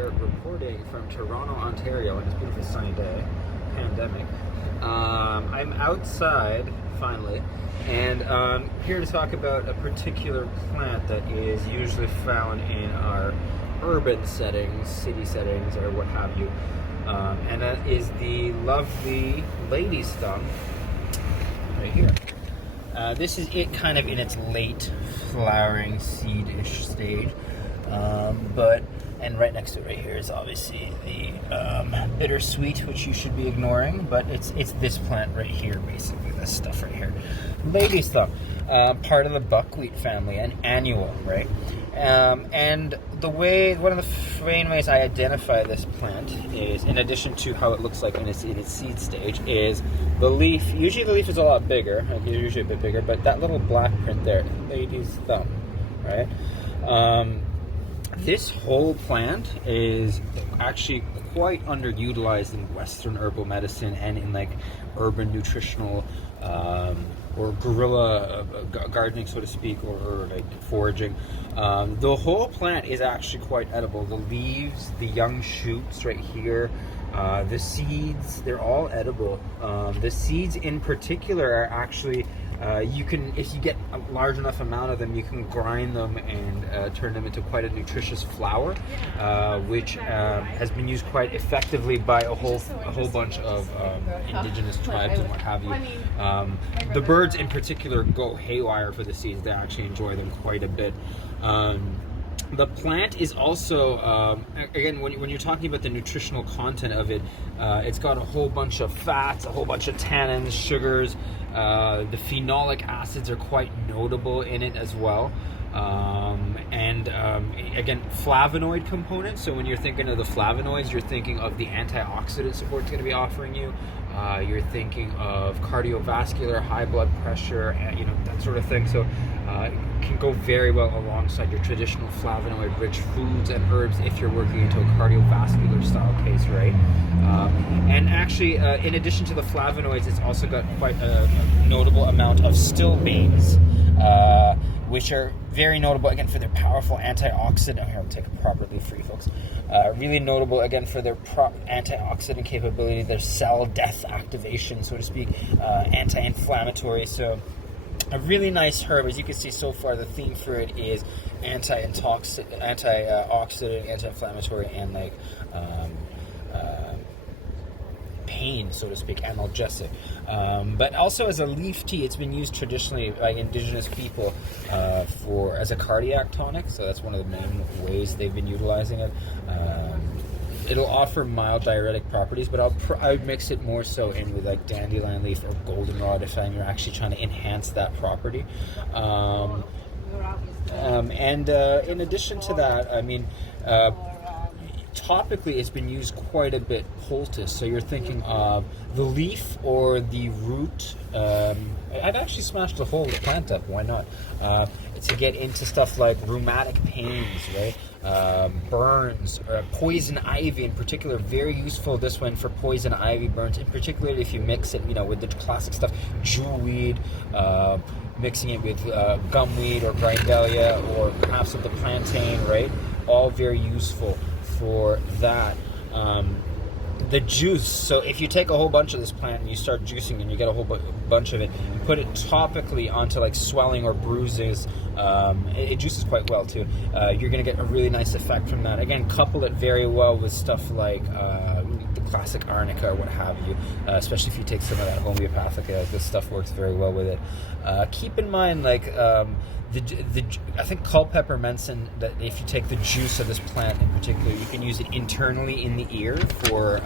here reporting from Toronto, Ontario on this beautiful sunny day, pandemic. I'm outside, finally, and here to talk about a particular plant that is usually found in our urban settings, city settings, or what have you. And that is the lovely lady's thumb, right here. This is it kind of in its late flowering seed-ish stage. And right next to it right here is obviously the bittersweet, which you should be ignoring, but it's this plant right here, basically, this stuff right here. Lady's thumb, part of the buckwheat family, an annual, right? And one of the main ways I identify this plant is, in addition to how it looks like in its seed stage, is the leaf. Usually the leaf is a lot bigger, usually a bit bigger, but that little black print there, lady's thumb, right? This whole plant is actually quite underutilized in Western herbal medicine and in like urban nutritional or guerrilla gardening, so to speak, or like foraging. The whole plant is actually quite edible. The leaves, the young shoots right here, the seeds, they're all edible. The seeds in particular are actually you can, if you get a large enough amount of them, you can grind them and turn them into quite a nutritious flour, which has been used quite effectively by a whole bunch of indigenous tribes and what have you. The birds in particular go haywire for the seeds. They actually enjoy them quite a bit. The plant is also, again, when you're talking about the nutritional content of it, it's got a whole bunch of fats, a whole bunch of tannins, sugars. The phenolic acids are quite notable in it as well. Again, flavonoid components. So when you're thinking of the flavonoids, you're thinking of the antioxidant support it's going to be offering you. You're thinking of cardiovascular, high blood pressure, that sort of thing. So it can go very well alongside your traditional flavonoid-rich foods and herbs if you're working into a cardiovascular style case, right? And actually, in addition to the flavonoids, it's also got quite a notable amount of still beans, which are very notable, again, for their powerful antioxidant. Here, I'll take a proper leaf for you folks. Really notable, again, for their antioxidant capability, their cell death activation, so to speak, anti-inflammatory. So a really nice herb. As you can see so far, the theme for it is antioxidant, anti-inflammatory, and like pain, so to speak, analgesic. But also as a leaf tea, it's been used traditionally by indigenous people as a cardiac tonic. So that's one of the main ways they've been utilizing it. It'll offer mild diuretic properties, but I would mix it more so in with like dandelion leaf or goldenrod if you're actually trying to enhance that property. In addition to that, I mean, topically it's been used quite a bit poultice. So you're thinking of the leaf or the root. I've actually smashed the whole plant up. Why not? To get into stuff like rheumatic pains, right? Burns, poison ivy in particular, very useful, this one, for poison ivy burns, in particular if you mix it, with the classic stuff, jewelweed, mixing it with gumweed or grindelia, or perhaps with the plantain, right? All very useful for that. The juice, so if you take a whole bunch of this plant and you start juicing and you get a whole bunch of it and put it topically onto like swelling or bruises, it juices quite well too. You're going to get a really nice effect from that. Again, couple it very well with stuff like the classic arnica or what have you, especially if you take some of that homeopathic. This stuff works very well with it. Keep in mind, like, I think culpepper mentioned that if you take the juice of this plant in particular, you can use it internally in the ear for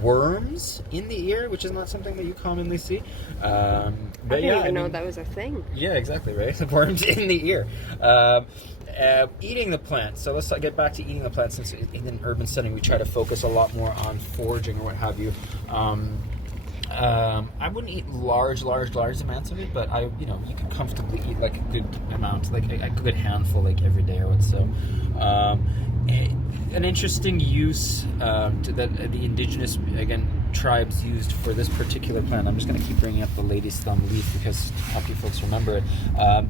worms in the ear, which is not something that you commonly see. I didn't even know that was a thing. Yeah, exactly, right? Worms in the ear. Eating the plant. So let's get back to eating the plant, since in an urban setting we try to focus a lot more on foraging or what have you. I wouldn't eat large amounts of it, but you could comfortably eat like a good amount, like a good handful, like every day or so. An interesting use that the indigenous, again, tribes used for this particular plant. I'm just going to keep bringing up the lady's thumb leaf because to help you folks remember it.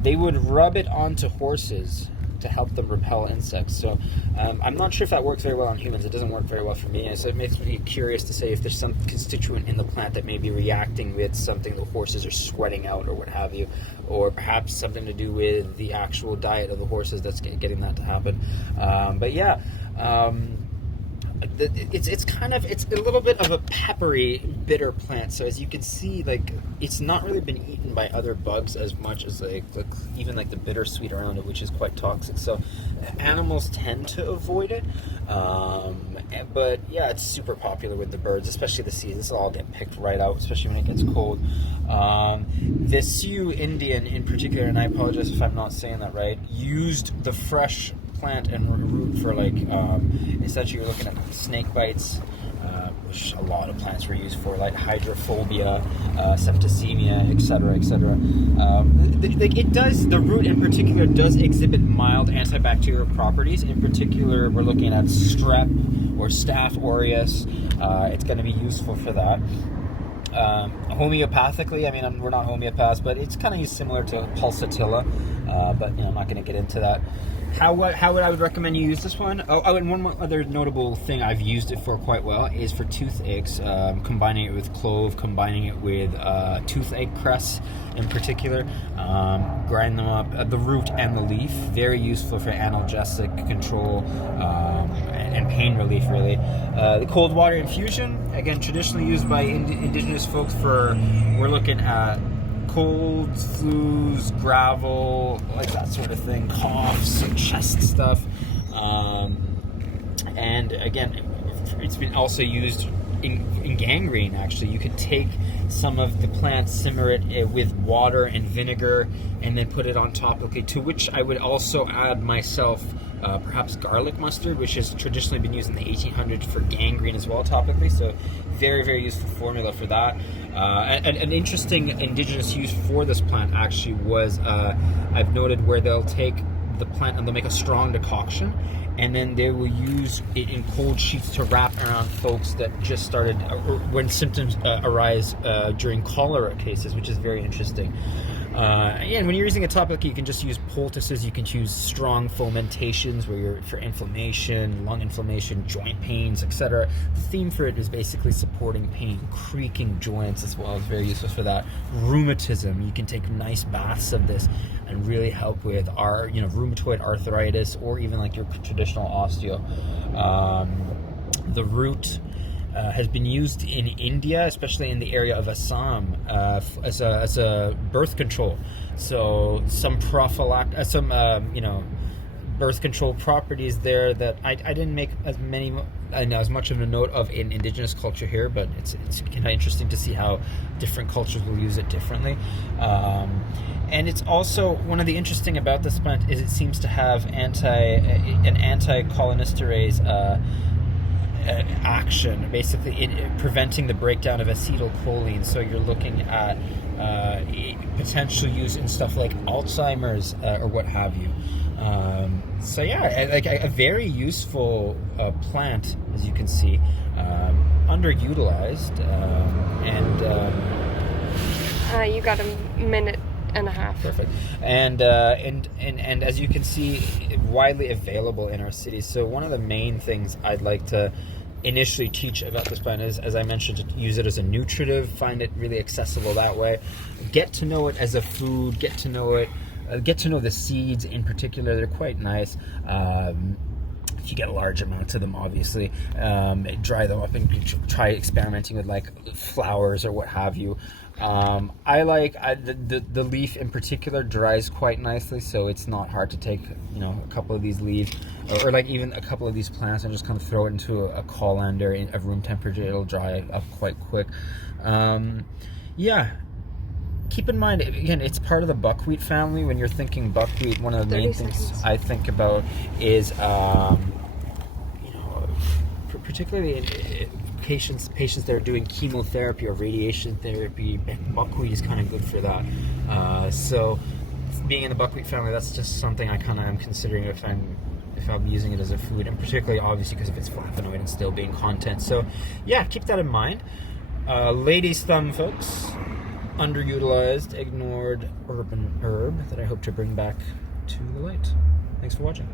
They would rub it onto horses to help them repel insects. So I'm not sure if that works very well on humans. It doesn't work very well for me, and so it makes me curious to say if there's some constituent in the plant that may be reacting with something the horses are sweating out or what have you, or perhaps something to do with the actual diet of the horses that's getting that to happen. But yeah. It's a little bit of a peppery, bitter plant. So as you can see, like, it's not really been eaten by other bugs as much as even the bittersweet around it, which is quite toxic. So animals tend to avoid it. But yeah, it's super popular with the birds, especially the seeds. This will all get picked right out, especially when it gets cold. The Sioux Indian in particular, and I apologize if I'm not saying that right, used the fresh plant and root for essentially you're looking at snake bites, which a lot of plants were used for, like hydrophobia, septicemia, etc., etc. The root in particular does exhibit mild antibacterial properties. In particular, we're looking at strep or Staph aureus. It's going to be useful for that. Homeopathically, I mean, we're not homeopaths, but it's kind of similar to pulsatilla, but I'm not going to get into that. How would I would recommend you use this one? Oh, and one other notable thing I've used it for quite well is for toothaches, combining it with clove, combining it with toothache cress in particular. Grind them up, the root and the leaf, very useful for analgesic control and pain relief, really. The cold water infusion, again, traditionally used by indigenous folks we're looking at colds, flus, gravel, like that sort of thing, coughs, chest stuff. And again, it's been also used in gangrene, actually. You could take some of the plant, simmer it with water and vinegar, and then put it on topically, to which I would also add myself perhaps garlic mustard, which has traditionally been used in the 1800s for gangrene as well, topically. So very, very useful formula for that. An interesting indigenous use for this plant actually was, I've noted where they'll take the plant and they'll make a strong decoction, and then they will use it in cold sheets to wrap around folks that just started, or when symptoms arise during cholera cases, which is very interesting. And when you're using a topic, you can just use poultices. You can choose strong fomentations where you're for inflammation, lung inflammation, joint pains, etc. The theme for it is basically supporting pain, creaking joints as well. It's very useful for that. Rheumatism, you can take nice baths of this and really help with rheumatoid arthritis, or even like your traditional osteo. The root has been used in India, especially in the area of Assam, as a birth control. So some birth control properties there that I didn't make as much of a note of in indigenous culture here, but it's kind of interesting to see how different cultures will use it differently. And it's also, one of the interesting about this plant is it seems to have an anti-cholinesterase action, basically in preventing the breakdown of acetylcholine. So you're looking at potential use in stuff like Alzheimer's or what have you. So yeah, like a very useful plant, as you can see, underutilized, you got a minute and a half. Perfect. And as you can see, widely available in our cities. So one of the main things I'd like to initially teach about this plant is, as I mentioned, to use it as a nutritive, find it really accessible that way. Get to know it as a food, get to know the seeds in particular. They're quite nice. If you get large amounts of them, obviously, dry them up and try experimenting with like flowers or what have you. I like the leaf in particular dries quite nicely, so it's not hard to take a couple of these leaves or like even a couple of these plants and just kind of throw it into a colander at room temperature. It'll dry up quite quick. Keep in mind, again, it's part of the buckwheat family. When you're thinking buckwheat, one of the main things I think about is particularly in patients that are doing chemotherapy or radiation therapy, buckwheat is kind of good for that. So being in the buckwheat family, that's just something I kind of am considering if I'm using it as a food, and particularly obviously because of its flavonoid and still being content. So yeah, keep that in mind. Ladies' thumb, folks, underutilized, ignored urban herb that I hope to bring back to the light. Thanks for watching.